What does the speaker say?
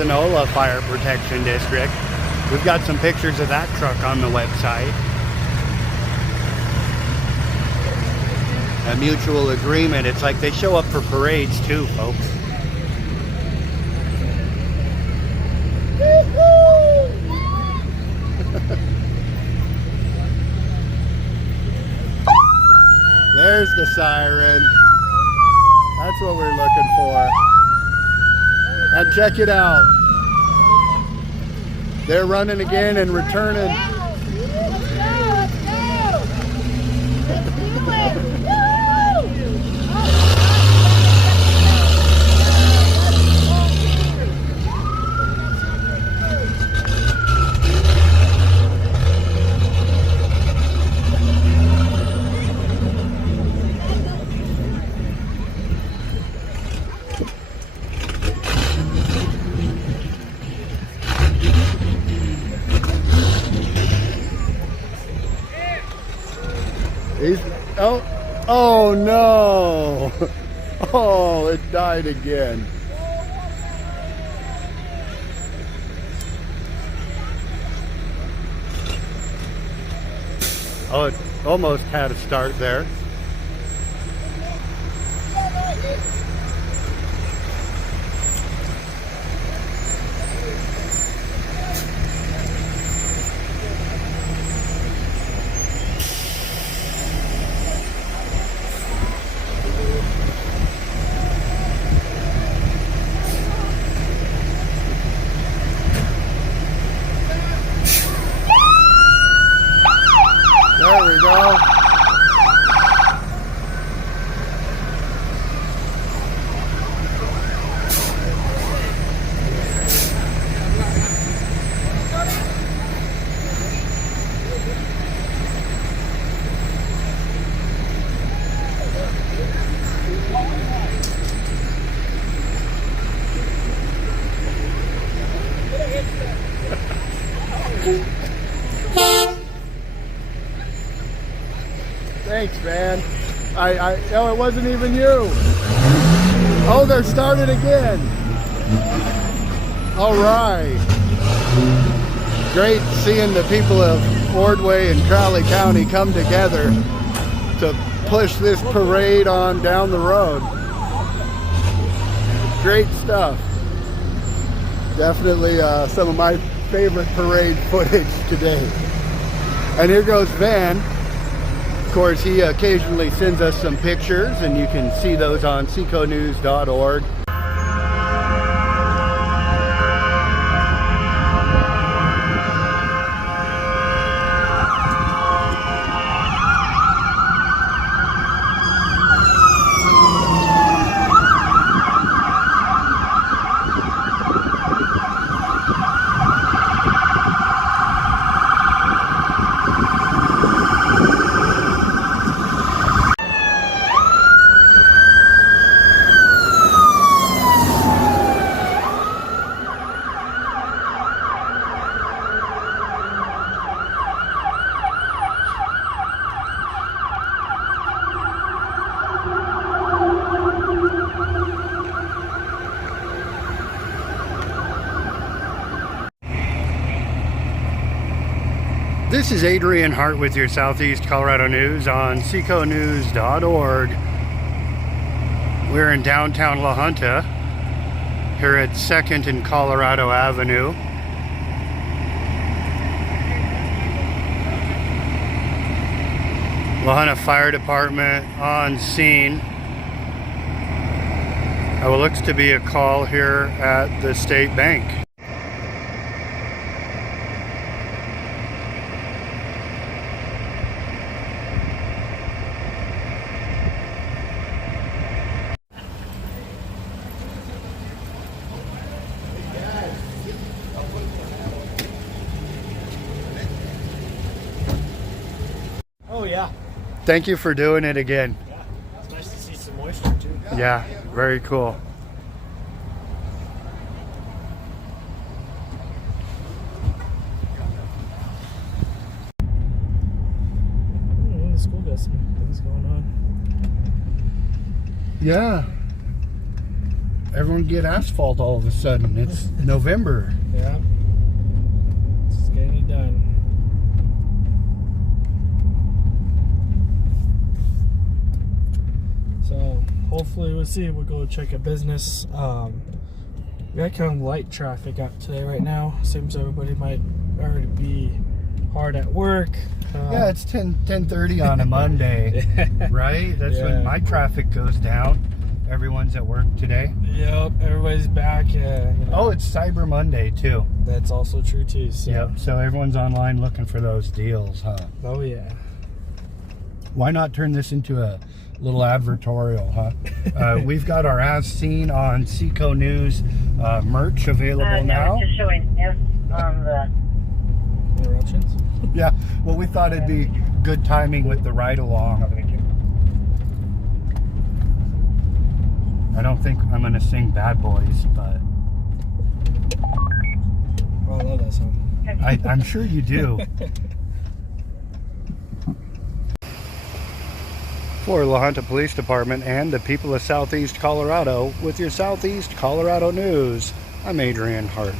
Manzanola Fire Protection District. We've got some pictures of that truck on the website. A mutual agreement. It's like they show up for parades too, folks. There's the siren. That's what we're looking for. And check it out. They're running again and returning. Let's go! Let's do it! Oh no! Oh, it died again. Oh, it almost had a start there. There we go. Thanks, man. Oh, it wasn't even you. Oh, they're started again. All right. Great seeing the people of Ordway and Crowley County come together to push this parade on down the road. Great stuff. Definitely some of my favorite parade footage today. And here goes Van. Of course, he occasionally sends us some pictures, and you can see those on seconews.org. This is Adrian Hart with your Southeast Colorado News on seconews.org. We're in downtown La Junta, here at 2nd and Colorado Avenue. La Junta Fire Department on scene. What looks to be a call here at the State Bank. Oh yeah. Thank you for doing it again. Yeah. It's nice to see some moisture too. Yeah, very cool. The school does some things going on. Yeah. everyone get asphalt all of a sudden. It's November. Yeah. It's getting it done. So hopefully we'll see. We'll go check a business. We got kind of light traffic out today right now. Seems everybody might already be hard at work. Yeah, it's 10:30 on a Monday, right? That's when my traffic goes down. Everyone's at work today. Yep, everybody's back. Oh, it's Cyber Monday too. That's also true too. So. Yep. So everyone's online looking for those deals, huh? Oh yeah. Why not turn this into a little advertorial, huh? We've got our As Seen on Seco News merch available now. It's just showing F on the... Interruptions? Yeah, well, we thought it'd be good timing with the ride-along. I don't think I'm going to sing Bad Boys, but... Oh, I love that song. I'm sure you do. For La Junta Police Department and the people of Southeast Colorado, with your Southeast Colorado news, I'm Adrian Hart.